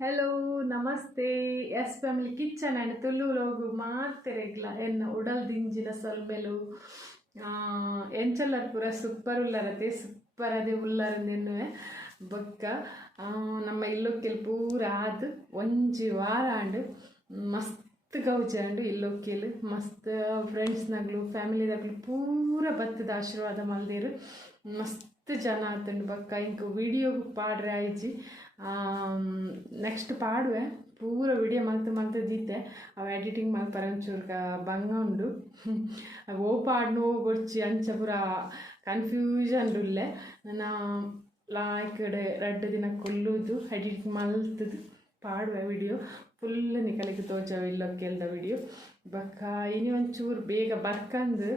Hello नमस्ते S family kitchen and Tulu लोग मातेरेग्ला एन्न उडल दिंजिन सल्बेलु ಎಂಚಲ್ಲರ್ ಪೂರ ಸೂಪರ್ ಉಳ್ಳರತೆ ಸೂಪರ್ ಅದೇ ಉಳ್ಳರಂದೆನ್ನುವೆ ಬೊಕ್ಕ ನಮ್ಮ ಇಲ್ಲೊಕ್ಕೆಲ್ ಪೂರ ಆದ್ ಒಂಜಿ ವಾರ ಆಂಡ್ ಮಸ್ತ್ ಗೌಜಾಂಡ್ ಇಲ್ಲೊಕ್ಕೆಲ್ ಮಸ್ತ್ ಫ್ರೆಂಡ್ಸ್ ನಗ್ಲು ಫ್ಯಾಮಿಲಿ ದಗ್ಲು ಪೂರ ಬತ್ತದ ಆಶೀರ್ವಾದ ಮಲ್ದೇರು ಮಸ್ತ್ ಜನ ಆತಂಡು ಬೊಕ್ಕ ಇಂಕ ವಿಡಿಯೋ ಪಾಡ್ರೆ ಆಯ್ಜಿ ನೆಕ್ಸ್ಟ್ ಪಾಡುವೆ ಪೂರ ವಿಡಿಯೋ ಮಲ್ತು ದೀತೆ ಅವು ಎಡಿಟಿಂಗ್ ಮಲ್ಪರ ಒಂಚೂರು ಬಂಗ ಉಂಡು ಓ ಪಾಡ್ನು ಗೊಡ್ಚಿ ಅಂಚ ಪೂರ ಕನ್ಫ್ಯೂಷನ್ ಉಲ್ಲೆ ನನ್ನ ಲಾಯ್ಕಡೆ 2 ದಿನ ಕೊಲ್ಲುದು ಎಡಿಟಿಂಗ್ ಮಲ್ತದು ಪಾಡುವೆ ವಿಡಿಯೋ ಫುಲ್ ನಿಕಲಿಗೆ ತೋಚವ ಇಲ್ಲೊಕ್ಕೆಲ್ದ ವಿಡಿಯೋ ಬಕ್ಕ ಇನಿ ಒಂಚೂರು ಬೇಗ ಬರ್ಕಂದು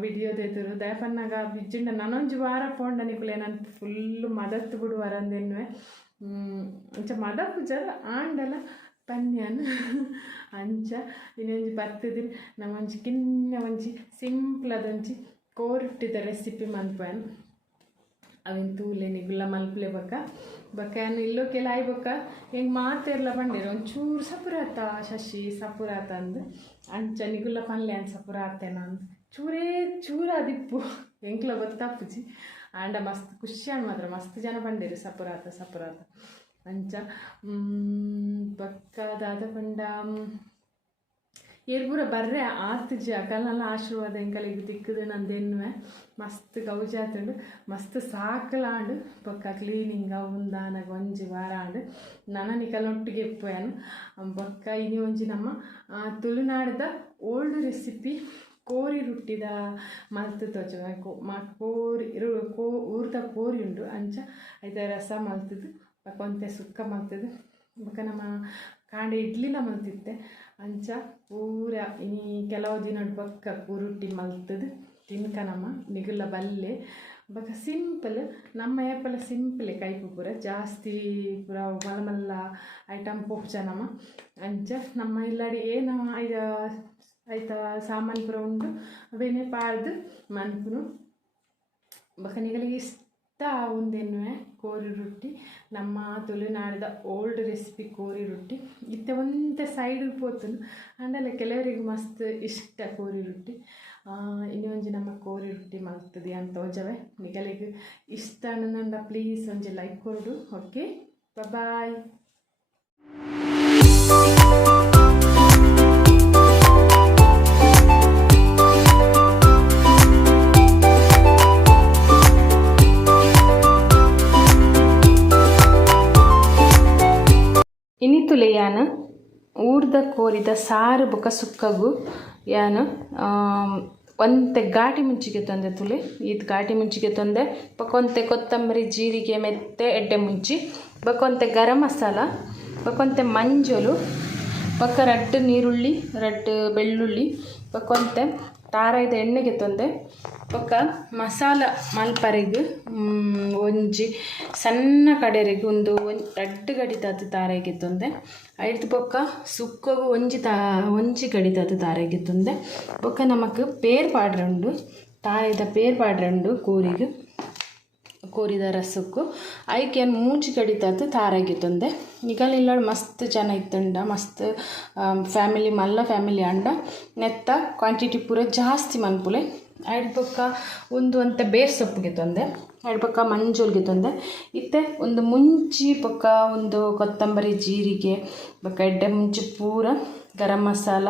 ವಿಡಿಯೋದೆದುರು ದಯಪನ್ನಾಗ ಬಿಜ್ಜಿಂಡ ನಾನೊಂಜು ವಾರ ಪೋಂಡ ನಿಕುಲೆ ನಾನು ಫುಲ್ಲು ಮದತ್ತು ಬಿಡುವರಂದೆನ್ನುವೆ ಅಂಚ ಮದ ಪೂಜಾರ ಆಂಡಲ ಪನ್ಯಾನ್ ಅಂಚ ಇನ್ನೊಂಜಿ ಬರ್ತದಿನ ನಮ್ಮೊಂಜಿ ಕಿನ್ನ ಒಂಜಿ ಸಿಂಪಲ್ ಅದೊಂಜಿ ಕೋರಿಟ್ಟಿದ ರೆಸಿಪಿ ಮಲ್ಪೇನು ಅವಿನ ತೂಲೆ ನಿಗುಲ್ಲ ಮಲ್ಪಲೆ ಬಕ್ಕ ಏನು ಇಲ್ಲೋಕೆಲ್ಲ ಆಯ್ ಬೊಕ್ಕ ಹೆಂಗೆ ಮಾತೆರ್ಲ ಬಂದಿರ ಒಂಚೂರು ಸಪುರಾತ ಶಶಿ ಸಪುರಾತ ಅಂದು ಅಂಚ ನಿಗುಲ್ಲ ಪನ್ಲೆ ಅಂತ ಸಪುರಾತೇನ ಅಂದು ಚೂರ ದಿಪ್ಪು ಎಂಕ್ಲ ಗೊತ್ತಾಪುಜಿ ಆಂಡ ಮಸ್ತ್ ಖುಷಿಯಾನ್ ಮಾತ್ರ ಮಸ್ತ್ ಜನ ಬಂದಿರು ಸಪುರಾತ ಅಂಚ ಬಕ್ಕ ದಾದ ಪಂಡ ಏರ್ಪೂರ ಬರ್ರೆ ಆತುಜಿ ಅಕಲ್ನೆಲ್ಲ ಆಶೀರ್ವಾದ ಎಂಕಲಿಗೆ ದಿಕ್ಕದು ನಂದೆನ್ನುವೆ ಮಸ್ತ್ ಗೌಜಾತುಂಡು ಮಸ್ತ್ ಸಾಕಲಾಂಡು ಬೊಕ್ಕ ಕ್ಲೀನಿಂಗ್ ಉಂದಾನಗ ಒಂಜಿ ವಾರ ಆಂಡು ನನ್ನ ನಿಕಲ್ನೊಟ್ಟಿಗೆ ಎಪ್ಪೋಯನು ಬೊಕ್ಕ ಇನಿ ಒಂಜಿ ನಮ್ಮ ತುಳುನಾಡದ ಓಲ್ಡ್ ರೆಸಿಪಿ ಕೋರಿ ರೊಟ್ಟಿದ ಮಲ್ತು ತೋಚ ಕೋರಿ ಊರ್ದ ಕೋರಿ ಉಂಡು ಅಂಚ ಐತ ರಸ ಮಲ್ತದು ಬೊಕ್ಕ ಒಂತೆ ಸುಕ್ಕ ಮಲ್ತದು ಬೊಕ್ಕ ನಮ್ಮ ಕಾಂಡೆ ಇಡ್ಲಿಲ ಮಲ್ತಿತ್ತೆ ಅಂಚ ಪೂರ ಇನಿ ಕೆಲವು ದಿನ ಬೊಕ್ಕ ಕುರುಟ್ಟಿ ಮಲ್ತದು ತಿನ್ಕ ನಮ್ಮ ನಿಗುಲ ಬಲ್ಲೆ ಬೊಕ್ಕ ಸಿಂಪಲ್ ನಮ್ಮ ಏಪಲ ಸಿಂಪಲ್ ಕೈಪು ಪೂರ ಜಾಸ್ತಿ ಪೂರ ಮಲ್ಲ ಐಟಮ್ ಪೋಪ್ಚ ನಮ್ಮ ಅಂಚ ನಮ್ಮ ಇಲ್ಲಾಡಿ ಏನು ಐತ ಸಾಮಾನು ಪೂರ ಉಂಡು ಅವೇನೇ ಪಾಡ್ದು ಮನ್ಪುನು ಬೊಕ್ಕ ನಿಗಳಿಗೆ ಇಷ್ಟ ಒಂದೇನುವೆ ಕೋರಿ ರೊಟ್ಟಿ ನಮ್ಮ ತುಳುನಾಡಿದ ಓಲ್ಡ್ ರೆಸಿಪಿ ಕೋರಿ ರೊಟ್ಟಿ ಇತ್ತೆ ಒಂತೆ ಸೈಡ್ ಪೋತನು ಅಂಡಲ್ಲ ಕೆಲವರಿಗೆ ಮಸ್ತ್ ಇಷ್ಟ ಕೋರಿ ರೊಟ್ಟಿ ಇನ್ನೊಂಜಿ ನಮ್ಮ ಕೋರಿ ರೊಟ್ಟಿ ಮಲ್ತದೆ ಅಂತ ಓಜವೆ ನಿಗಲಿಗೆ ಇಷ್ಟ ಅನ್ನಂಡ ಪ್ಲೀಸ್ ಒಂಜಿ ಲೈಕ್ ಕೊಡು ಓಕೆ ಬಾಯ್. ಇನ್ನಿತುಲೆ ಯಾನು ಊರ್ದ ಕೋರಿದ ಸಾರು ಬೊಕ ಸುಕ್ಕಗು ಯಾನು ಒಂತೆ ಘಾಟಿ ಮುಂಚಿಗೆ ತಂದೆ ತುಲೆ ಇದು ಘಾಟಿ ಮುಂಚಿಗೆ ತಂದೆ ಬೊಕೊಂತೆ ಕೊತ್ತಂಬರಿ ಜೀರಿಗೆ ಮೆತ್ತೆ ಎಡ್ಡೆ ಮುಂಚಿ ಬೊಕೊಂತೆ ಗರಂ ಮಸಾಲ ಬೊಕೊಂತೆ ಮಂಜೊಲು ಬೊಕ್ಕ ರಡ್ಡು ನೀರುಳ್ಳಿ ರಡ್ಡು ಬೆಳ್ಳುಳ್ಳಿ ಬೊಕೊಂತೆ ತಾರಾಯ್ದ ಎಣ್ಣೆಗೆ ತಂದೆ ಬೊಕ್ಕ ಮಸಾಲ ಮಲ್ಪರೆಗ್ ಒಂಜಿ ಸಣ್ಣ ಕಡೆರೆಗ್ ಒಂದು ರಡ್ಡು ಗಡಿತಾದ ತಾರೆಗೆ ತಂದೆ ಐದು ಬೊಕ್ಕ ಸುಕ್ಕಗು ಒಂಜಿ ಗಡಿತಾದ ತಾರೆಗೆ ತಂದೆ ಬೊಕ್ಕ ನಮಕ್ ಪೇರ್ ಪಾಡ್ರೆ ಉಂಡು ತಾರೆದ ಪೇರ್ ಪಾಡ್ರೆ ಉಂಡು ಕೋರಿದ ರಸಕ್ಕೂ ಐಕೆ ಮೂಜಿ ಕಡಿತಾತು ತಾರಾಗಿ ತಂದೆ ನಿಗಲಿಲ್ಲ ಮಸ್ತ್ ಜನ ಇತ್ತಂಡ ಮಸ್ತ್ ಫ್ಯಾಮಿಲಿ ಮಲ್ಲ ಫ್ಯಾಮಿಲಿ ಅಂಡ ನೆತ್ತ ಕ್ವಾಂಟಿಟಿ ಪೂರ ಜಾಸ್ತಿ ಮನ್ಪುಲೆ ಐಡ್ ಪಕ್ಕ ಒಂದು ಅಂತ ಬೇರ್ ಸೊಪ್ಪಿಗೆ ತಂದೆ ಐಡ್ ಪಕ್ಕ ಮಂಜೂಲ್ಗೆ ತಂದೆ ಇತ್ತೆ ಒಂದು ಮುಂಚಿ ಪಕ್ಕ ಒಂದು ಕೊತ್ತಂಬರಿ ಜೀರಿಗೆ ಪಕ್ಕ ಎಡ್ಡೆ ಮುಂಚಿ ಪೂರ ಗರಂ ಮಸಾಲ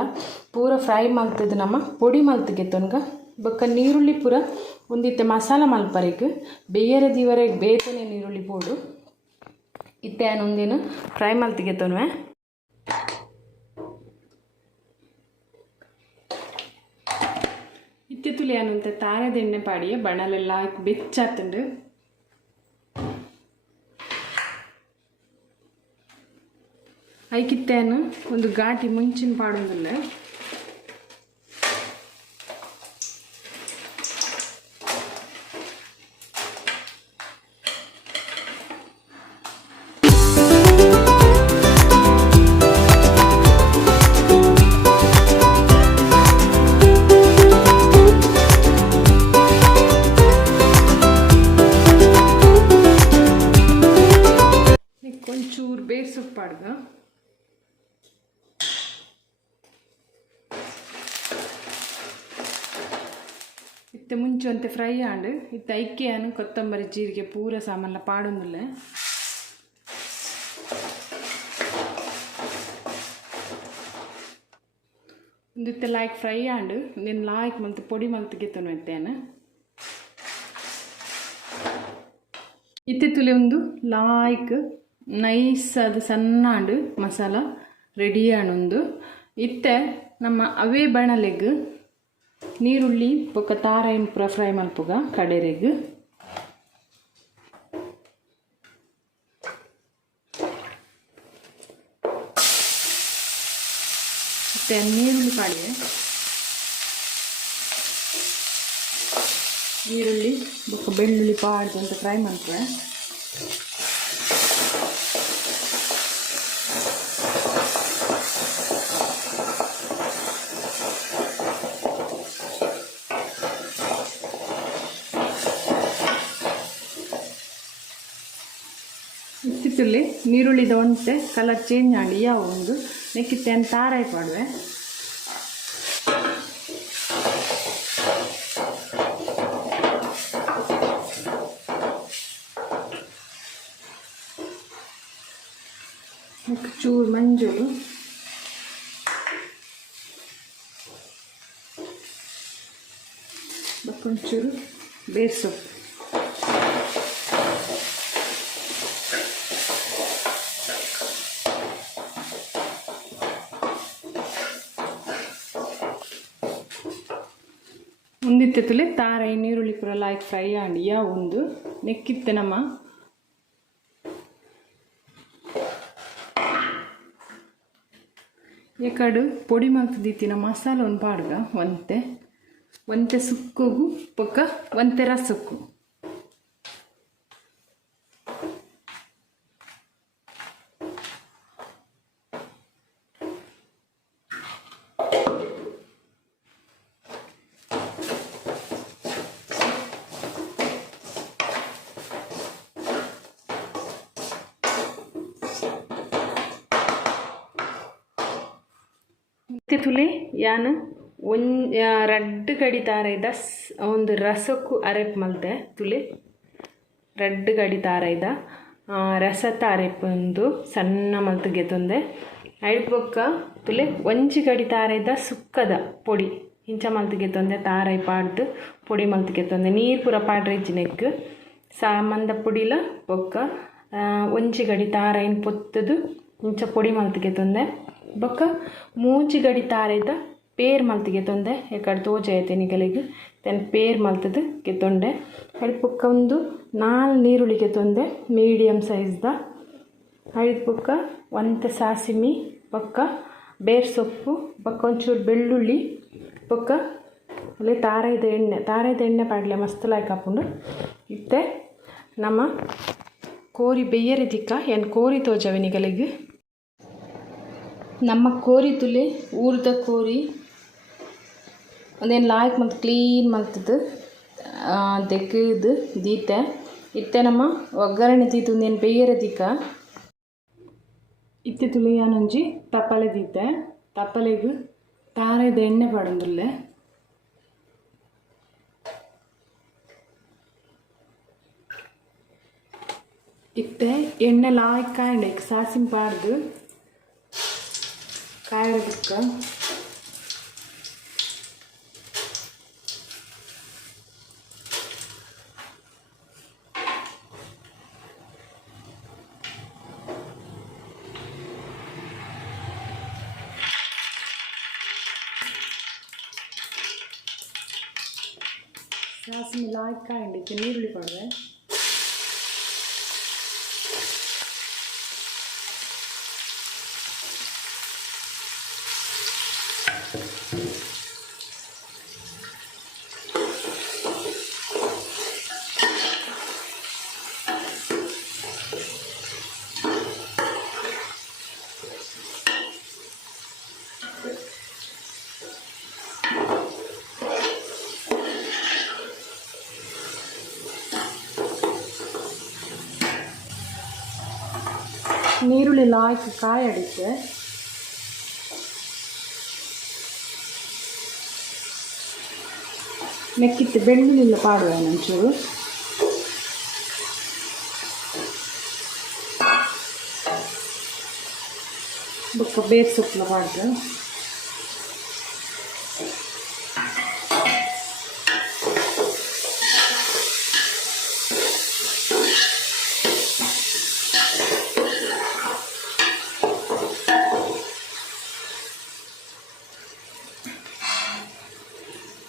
ಪೂರ ಫ್ರೈ ಮಲ್ತದ್ದು ನಮ್ಮ ಪೊಡಿ ಮಲ್ತಿಗೆ ತನ್ಗ ಬೊಕ್ಕ ನೀರುಳ್ಳಿ ಪೂರ ಒಂದಿತ್ತೆ ಮಸಾಲ ಮಲ್ಪರೆಗ್ ಬೇರೆ ದಿವರೆಗೆ ಬೇಕನೆ ನೀರುಳ್ಳಿ ಪೋಡು ಇತ್ತೆ ಒಂದೇನು ಫ್ರೈ ಮಲ್ತಿಗೆ ತನ್ವೆ ಇತ್ತೆ ತುಲಿ ಏನಂತೆ ತಾರದ ಎಣ್ಣೆ ಪಾಡಿಯ ಬಣಲೆಲ್ಲ ಬೆಚ್ಚಾತುಂಡು ಐಕಿತ್ತೇನು ಒಂದು ಘಾಟಿ ಮುಂಚಿನ ಪಾಡೋದಿಲ್ಲ ಚೂರು ಬೇಯಿಸೋಪ್ಪಾಡ್ಗ ಇತ್ತೆ ಮುಂಚೆ ಅಂತೆ ಫ್ರೈ ಆಂಡು ಇತ್ತೆ ಐಕ್ಕೆಯನ್ನು ಕೊತ್ತಂಬರಿ ಜೀರಿಗೆ ಪೂರ ಸಾಮಾನ್ಲ ಪಾಡೊಂದುಲ್ಲೆ ಒಂದಿತ್ತೆ ಲಾಯ್ಕ್ ಫ್ರೈ ಆಂಡು నేను ಲಾಯ್ಕ್ ಮಲ್ತು ಪೊಡಿ ಮಲ್ತು ಗೆತ್ತನು ಎತ್ತೇನೆ ಇತ್ತೆ ತುಲೆ ಒಂದು ಲಾಯ್ಕ್ ನೈಸ್ ಅದು ಸಣ್ಣಾಂಡು ಮಸಾಲ ರೆಡಿ ಆಣೊಂದು ಇತ್ತೆ ನಮ್ಮ ಅವೇ ಬಣಲೆಗ್ ನೀರುಳ್ಳಿ ಬೊಕ್ಕ ತಾರಾಯಿನ ಪೂರ ಫ್ರೈ ಮಲ್ಪುಗ ಕಡೆರೆಗ್ ಮತ್ತೆ ನೀರುಳ್ಳಿ ಪಾಡಿಗೆ ಈರುಳ್ಳಿ ಬೊಕ್ಕ ಬೆಳ್ಳುಳ್ಳಿ ಪಾಡ್ದು ಅಂತ ಫ್ರೈ ಮಾಡ್ತಾರೆ ಇತ್ತಿತ್ತುಲ್ಲಿ ನೀರುಳ್ಳಿದ ಒಂತೆ ಕಲರ್ ಚೇಂಜ್ ಮಾಡಿ ಯಾವ ಒಂದು ನೆಕ್ಕಿತ್ತೇನು ತಾರಾಯಿ ಪಾಡುವೆ ಚೂರು ಮಂಜೂರು ಬಕ್ಕೊಂಚೂರು ಬೇಸೊಪ್ಪು ಒಂದಿತ್ತೆ ತುಲೆ ತಾರಾಯಿ ನೀರುಳ್ಳಿ ಪೂರ ಲಾಯ್ಕ್ ಫ್ರೈ ಆಂಡಿ ಯಾ ಒಂದು ನೆಕ್ಕಿತ್ತೆ ನಮ್ಮ ಏಕಡು ಪೊಡಿ ಮಲ್ತದಿತ್ತಿನ ಮಸಾಲ ಒಂದು ಪಾಡ್ಗ ಒಂತೆ ಸುಕ್ಕುಗು ಪೊಕ್ಕ ಒಂತೆ ರಸಕ್ಕು ತುಲೆ ಯಾನು ರಡ್ಡು ಗಡಿ ತಾರೈದ ಒಂದು ರಸಕ್ಕೂ ಅರೆಪ್ ಮಲ್ತೆ ತುಲೆ ರಡ್ಡು ಗಡಿ ತಾರೈದ ರಸತ ಅರೆಪೊಂದು ಸಣ್ಣ ಮಲ್ತಿಗೆ ತೊಂದೆ ಐಡ್ಬೊಕ್ಕ ತುಲೆ ಒಂಜಿ ಗಡಿ ತಾರೈದ ಸುಕ್ಕದ ಪೊಡಿ ಇಂಚ ಮಲ್ತಿಗೆ ತೊಂದೆ ತಾರಾಯಿ ಪಾಡ್ದು ಪೊಡಿ ಮಲ್ತಿಗೆ ತೊಂದೆ ನೀರು ಪೂರ ಪಾಡ್ರೆಜ್ಜಿನೆಗ್ ಸಾಮಂದ ಪುಡಿಲ ಬೊಕ್ಕ ಒಂಜಿ ಗಡಿ ತಾರಾಯಿನ ಪೊತ್ತದು ಇಂಚ ಪೊಡಿ ಮಲ್ತಿಗೆ ತೊಂದೆ ಬೊಕ್ಕ ಮೂಜಿ ಗಡಿ ತಾರೈದ ಪೇರ್ ಮಲ್ತಿಗೆ ತೊಂದೆ ಎಕಡೆ ತೋಜಾಯ್ತೆ ನಿಗಲಿಗೆ ತೆನ್ ಪೇರ್ ಮಲ್ತದು ಗೆತ್ತೊಂಡೆ ಐದು ಬೊಕ್ಕ ಒಂದು 4 ನೀರುಳ್ಳಿಗೆ ತೊಂದೆ ಮೀಡಿಯಮ್ ಸೈಜ್ದ ಐದು ಬೊಕ್ಕ ಒಂತೆ ಸಾಸಿಮಿ ಬೊಕ್ಕ ಬೇರ್ ಸೊಪ್ಪು ಬೊಕ್ಕ ಒಂಚೂರು ಬೆಳ್ಳುಳ್ಳಿ ಬೊಕ್ಕ ಅಲ್ಲಿ ತಾರಾಯ್ದ ಎಣ್ಣೆ ಪಾಡ್ಲೆ ಮಸ್ತ್ ಲಾಯ್ಕ್ ಹಾಕೊಂಡು ಇತ್ತೆ ನಮ್ಮ ಕೋರಿ ಬೆಯ್ಯರೆ ದಿಕ್ಕ ಏನು ಕೋರಿ ತೋಜವೆ ನಿಗಲಿಗೆ ನಮ್ಮ ಕೋರಿ ತುಲೆ ಊರ್ದ ಕೋರಿ ಒಂದೇನು ಲಾಯ್ಕ್ ಮತ್ತು ಕ್ಲೀನ್ ಮಲ್ತದ್ದು ತೆಗೆದು ದೀತೆ ಇತ್ತೆ ನಮ್ಮ ಒಗ್ಗರಣೆ ದೀತು ಒಂದೇನು ಬೇಯರೆ ದಿಕ್ಕ ಇತ್ತೆ ತುಲೆ ಯಾನೊಂಜಿ ತಪ್ಪಲೆ ದೀತೆ ತಪ್ಪಲೆಗೆ ತಾರಾಯ್ದ ಎಣ್ಣೆ ಪಾಡೊಂದುಲ್ಲೆ ಇತ್ತೆ ಎಣ್ಣೆ ಲಾಯ್ಕ್ ಕಾಯ್ಡೆ ಸಾಸಿನ ಪಾಡ್ದು ಕಾಯಿಡ ಬುಕ್ಕ ಸಾಸಿವೆ ಲಾಯ್ಕ್ ಕಾಯ್ಡಿಕ್ಕೆ ನೀರುಳ್ಳಿ ಪಾಡ್ವೆ ನೀರುಳ್ಳಿ ಹಾಕಿ ಕಾಯಡಿಕೆ ನೆಕ್ಕಿತ್ತು ಬೆಳ್ಳುಳ್ಳಿ ಪಾಡುವ ಒಂಚೂರು ಬೊಕ್ಕ ಬೇರೆ ಸೊಪ್ಪು ಪಾಡ್ದು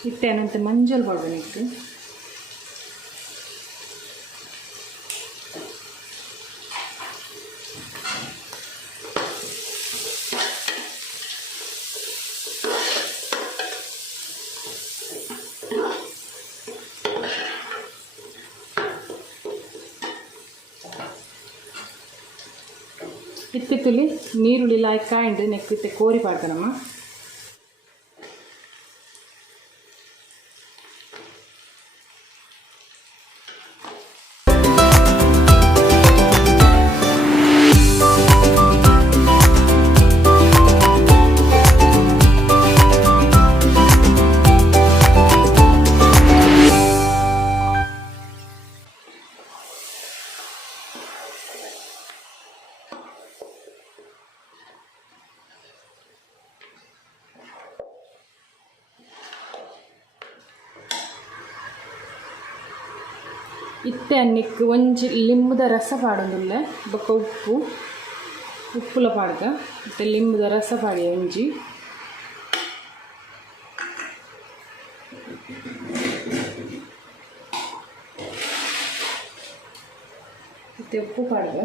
ಇಟ್ಟೇನಂತೆ ಮಂಜಲ್ ಬಾಡ್ಬೇಕು ಇತ್ತಿತ್ತುಲಿ ನೀರುಳ್ಳಿ ಲಾಯ್ಕ್ ಕಾಯಿಂಡು ನೆಕ್ಕಿತ್ತೆ ಕೋರಿ ಪಾಡ್ಕಣಮ್ಮ ಇತ್ತೆ ಅನ್ನಿಕ್ಕೆ ಒಂಜಿ ಲಿಂಬುದ ರಸ ಪಾಡೊಂದುಲ್ಲ ಬೊಕ್ಕ ಉಪ್ಪುಲ ಪಾಡ್ಗ ಮತ್ತೆ ಲಿಂಬುದ ರಸ ಪಾಡಿ ಒಂಜಿ ಮತ್ತೆ ಉಪ್ಪು ಪಾಡ್ಗ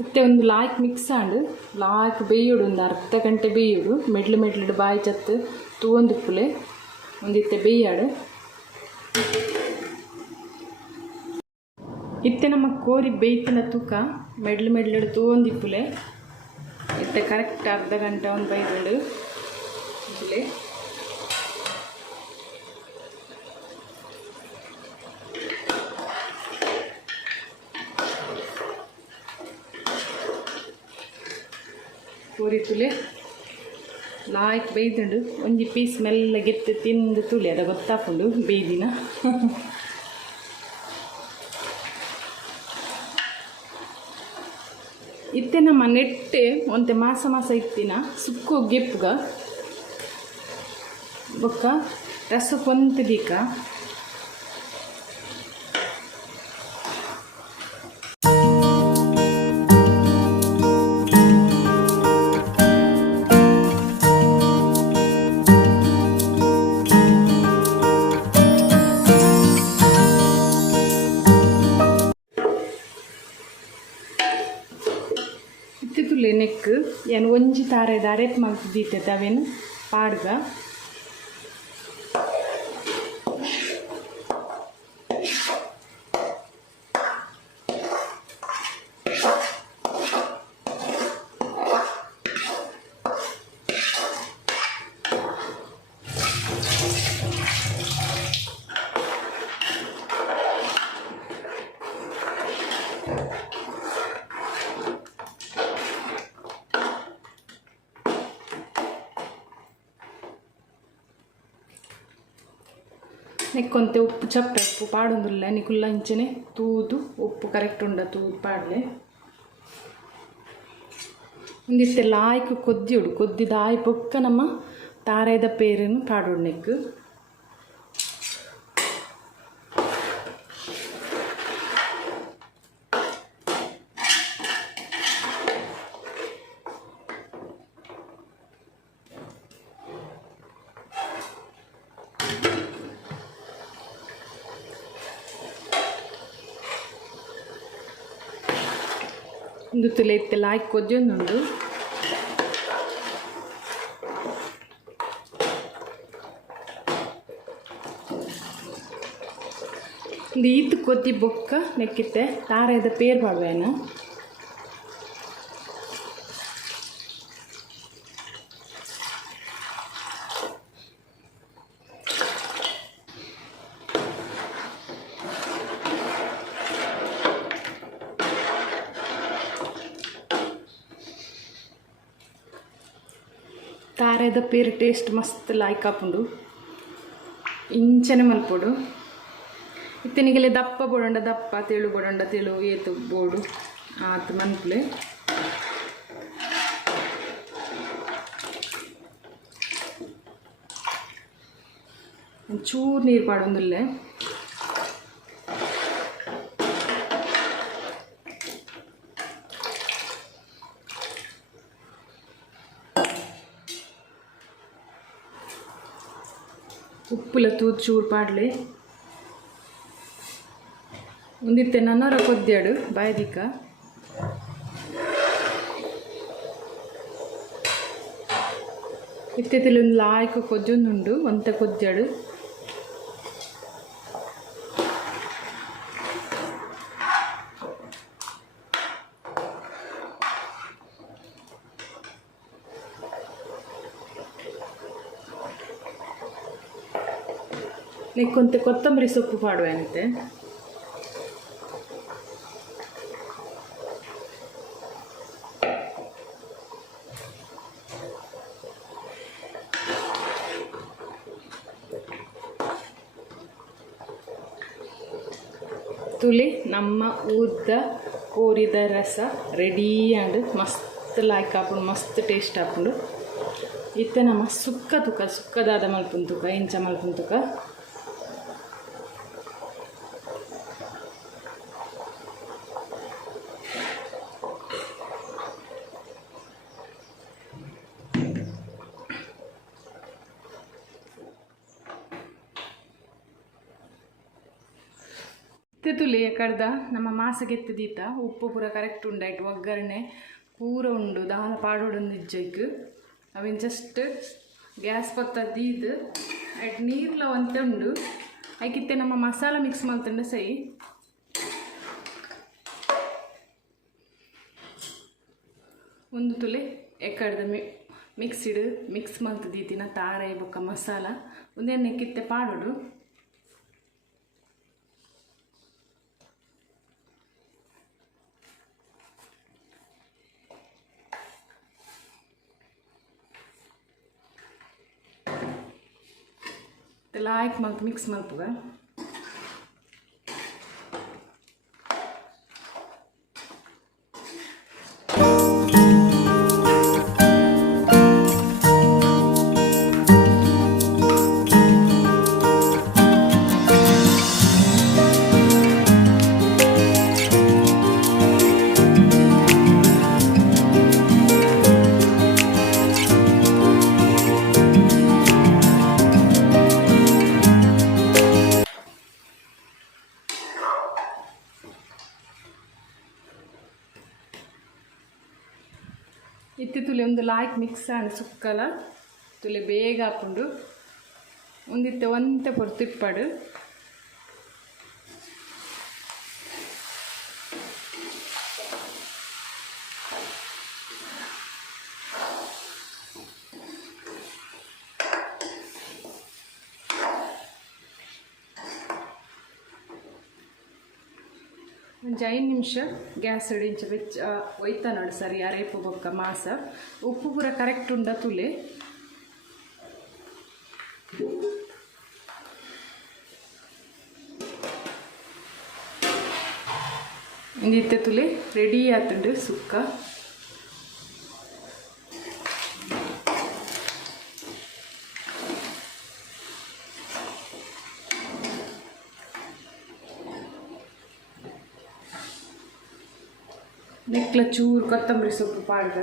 ಇತ್ತೆ ಒಂದು ಲಾಯ್ಕ್ ಮಿಕ್ಸ್ ಆಂಡು ಲಾಯ್ಕ್ ಬೇಯುಡು ಒಂದು ಅರ್ಧ ಗಂಟೆ ಬೇಯುಡು ಮೆಡ್ಲು ಬಾಯಿ ಚತ್ತು ತೂವೊಂದುಪ್ಪುಲೆ ಒಂದಿತ್ತೆ ಬೇಯಾಡು ಇತ್ತೆ ನಮ್ಮ ಕೋರಿ ಬೇಯ್ತಿನ ತೂಕ ಮೆಡ್ಲು ತೂವೊಂದಿಪ್ಪುಲೆ ಇತ್ತೆ ಕರೆಕ್ಟ್ ಅರ್ಧ ಗಂಟೆ ಒಂದು ಬೈದುಂಡು ಇಪ್ಪುಲೆ ಕೋರಿ ತುಲೆ ಲಾಯ್ಕ್ ಬೇಯ್ದುಂಡು ಒಂಜಿ ಪೀಸ್ ಮೆಲ್ಲ ಗೆತ್ತು ತಿಂದು ತುಳಿ ಅದ ಗೊತ್ತಾಪುಂಡು ಬೇಯ್ದಿನ ಇತ್ತೆ ನಮ್ಮ ನೆಟ್ಟೆ ಒಂತೆ ಮಾಸ ಇತ್ತಿನ ಸುಕ್ಕು ಗೆಪ್ಪುಗ ಬೊಕ್ಕ ರಸ ಕೊಂತದೀಕ ನೆಕ್ ಏನು ಒಂಜಿ ತಾರೆದ ಅರೆಪ್ ಮಲ್ತಿದ್ದಿತ್ತೆ ಅವೇನು ಪಾಡ್ಗ ನೆಕ್ಕೊಂತೆ ಉಪ್ಪು ಚಪ್ಪೆ ಉಪ್ಪು ಪಾಡೊಂದುಲ್ಲ ನಿಕುಲ್ಲ ಇಂಚನೆ ತೂದು ಉಪ್ಪು ಕರೆಕ್ಟ್ ಉಂಡ ತೂದು ಪಾಡ್ಲೆ ಒಂದಿತ್ತೆ ಲಾಯ್ಕ್ ಕೊದ್ದಿಯೋಡು ಕೊದ್ದಿದ ಆಯ್ ಪೊಕ್ಕ ನಮ್ಮ ತಾರೆದ ಪೇರನ್ನು ಪಾಡೋಡು ನೆಕ್ ಒಂದು ತುಲೆ ಇತ್ತೆಲ್ಲ ಹಾಕಿ ಕೊದ್ದೊಂದುಂಡು ಒಂದು ಈತ್ ಕೊತ್ತಿ ಬೊಕ್ಕ ನೆಕ್ಕಿತ್ತೆ ತಾರೆದ ಪೇರ್ ಮಾಡುವೇನ ತಾರೆದ ಪೇರ್ ಟೇಸ್ಟ್ ಮಸ್ತ್ ಲಾಯ್ಕ್ ಹಾಪುಂಡು ಇಂಚನೆ ಮಲ್ಪೊಡು ಇತ್ತನಿಗೆಲ್ಲ ದಪ್ಪ ಬೋಡಂಡ ದಪ್ಪ ತೆಳು ಬೋಡಂಡ ತೆಳು ಏತು ಬೋಡು ಆತು ಮನ್ಪುಲೆ ಒಂಚೂರು ನೀರು ಪಾಡೊಂದುಲ್ಲೆ ಉಪ್ಪುಲ ತೂತ್ ಚೂರು ಪಾಡ್ಲೆ ಒಂದಿತ್ತೆ ನನ್ನರ ಕೊದ್ಯಾಡು ಬಾಯ್ದಿಕ್ಕ ಇತ್ತೆತ್ತಲ್ಲಿ ಒಂದು ಲಾಯ್ಕ ಕೊಜ್ಜೊಂದುಂಡು ಒಂತ ಕೊದ್ಯಾಡು ನೆಕ್ಕೊಂತ ಕೊತ್ತಂಬರಿ ಸೊಪ್ಪು ಪಾಡುವಂತೆ ತುಳಿ ನಮ್ಮ ಊದ್ದ ಕೋರಿದ ರಸ ರೆಡಿ ಆಂಡ್ ಮಸ್ತ್ ಲಾಯ್ಕ್ ಹಾಕೊಂಡು ಮಸ್ತ್ ಟೇಸ್ಟ್ ಹಾಕೊಂಡು ಇತ್ತೆ ನಮ್ಮ ಸುಕ್ಕದಾದ ಮಲ್ಪುನ್ ತುಕ ಇಂಚ ಮಲ್ಪುನ್ ತುಕ ತುಲಿ ಕಡ್ದ ನಮ್ಮ ಮಾಸಗೆತ್ತದೀತ ಉಪ್ಪು ಪೂರ ಕರೆಕ್ಟ್ ಉಂಡಾಯ್ತು ಒಗ್ಗರಣೆ ಪೂರ ಉಂಡು ದಾಲ ಪಾಡೋಡೊಂದು ಇಜ್ಜೈಕ್ ಅವೇನು ಜಸ್ಟ್ ಗ್ಯಾಸ್ ಪತ್ತದ್ದು ಆಯ್ತು ನೀರ್ಲ ಒಂತ ಉಂಡು ಆಯ್ಕಿತ್ತೆ ನಮ್ಮ ಮಸಾಲ ಮಿಕ್ಸ್ ಮಾಡ್ತಂಡ ಸೈ ಒಂದು ತುಲೆ ಎಕ್ಕಡ್ದ ಮಿಕ್ಸ್ ಮಾಡ್ತದೀತಿನ ತಾರೆ ಬೊಕ್ಕ ಮಸಾಲ ಒಂದೇ ನೆಕ್ಕಿತ್ತೆ ಪಾಡೋಡು ಲಾಯ್ಕ್ ಮಿಕ್ಸ್ ಮಲ್ಪುಗ ಇತ್ತಿ ತುಲೆ ಒಂದು ಲಾಯ್ಕ್ ಮಿಕ್ಸ್ ಆಂಡ್ ಸುಕ್ಕಲ ತುಲೆ ಬೇಗ ಹಾಕೊಂಡು ಒಂದಿತ್ತೆ ಒಂತೆ ಪೊರ್ತಿಪ್ಪಡು ಒಂದು 5 ನಿಮಿಷ ಗ್ಯಾಸ್ ಇಂಚ ಬೆಚ್ಚ ಒಯ್ತಾ ನೋಡಿ ಸರಿ ಅರೇಪು ಬೊಕ್ಕ ಮಾಸ ಉಪ್ಪು ಪೂರ ಕರೆಕ್ಟ್ ಉಂಡ ತುಲೆ ಇಂದಿತ್ತೆ ತುಲೆ ರೆಡಿ ಆತುಂಡು ಸುಕ್ಕ ನೆಕ್ಲ ಚೂರು ಕೊತ್ತಂಬರಿ ಸೊಪ್ಪು ಪಾಡ್ದ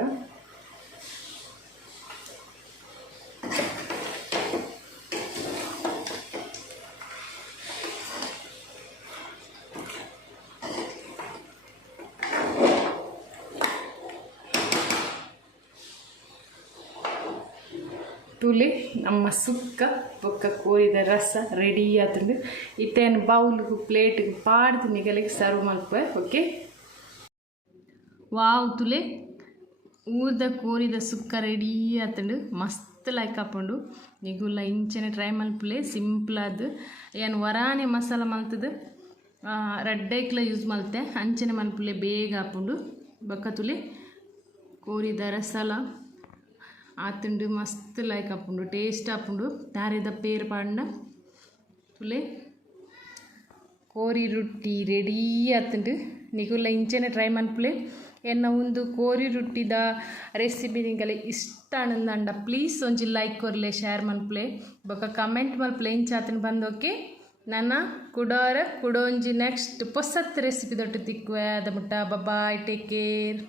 ತುಲೆ ನಮ್ಮ ಸುಕ್ಕ ಬೊಕ್ಕ ಕೋರಿದ ರಸ ರೆಡಿ ಆತುಂಡು ಇತ್ತೇನು ಬೌಲ್ಗೂ ಪ್ಲೇಟ್ಗೆ ಪಾಡ್ದು ನಿಗಲಿಗೆ ಸರ್ವ್ ಮಲ್ಪ. ಓಕೆ ವಾವ್ ತುಲೆ ಊರ್ದ ಕೋರಿದ ಸುಕ್ಕ ರೆಡಿ ಆತುಂಡು ಮಸ್ತ್ ಲೈಕ್ ಹಾಕೊಂಡು ನಿಗುಲ್ಲ ಇಂಚನೆ ಟ್ರೈ ಮಲ್ಪಲೆ ಸಿಂಪಲ್ ಅದು ಏನು ವರಾನೆ ಮಸಾಲ ಮಲ್ತದು ರಡ್ಡೈಕ್ಲ ಯೂಸ್ ಮಲ್ತೆ ಅಂಚನೆ ಮಲ್ಪಲೆ ಬೇಗ ಹಾಕೊಂಡು ಬೊಕ್ಕ ತುಲೆ ಕೋರಿದ ರಸಲ ಆತುಂಡು ಮಸ್ತ್ ಲೈಕ್ ಹಾಕೊಂಡು ಟೇಸ್ಟ್ ಹಾಕೊಂಡು ದಾರೆದ ಪೇರು ಪಾಂಡ ತುಲೆ ಕೋರಿ ರೊಟ್ಟಿ ರೆಡಿ ಆತುಂಡು ನಿಗುಲ್ಲ ಇಂಚನೆ ಟ್ರೈ ಮನ್ಪುಲೆ ಎನ್ನ ಒಂದು ಕೋರಿ ರೊಟ್ಟಿದ ರೆಸಿಪಿ ನಿಂಗಲೆ ಇಷ್ಟ ಆನಂದ ಪ್ಲೀಸ್ ಒಂಜಿ ಲೈಕ್ ಕೊರ್ಲೆ ಶೇರ್ ಮನ್ಪುಲೆ ಬೊಕ್ಕ ಕಮೆಂಟ್ ಮಲ್ಪುಲೆ ಇಂಚಾತನ ಬಂದೋಕೆ ನನ್ನ ಕುಡೋಂಜಿ ನೆಕ್ಸ್ಟ್ ಹೊಸತ್ ರೆಸಿಪಿ ದೊಟ್ಟು ತಿಕ್ಕುವೆ ಅದ ಮುಟ್ಟ ಬಾಯ್ ಟೇಕ್ ಕೇರ್.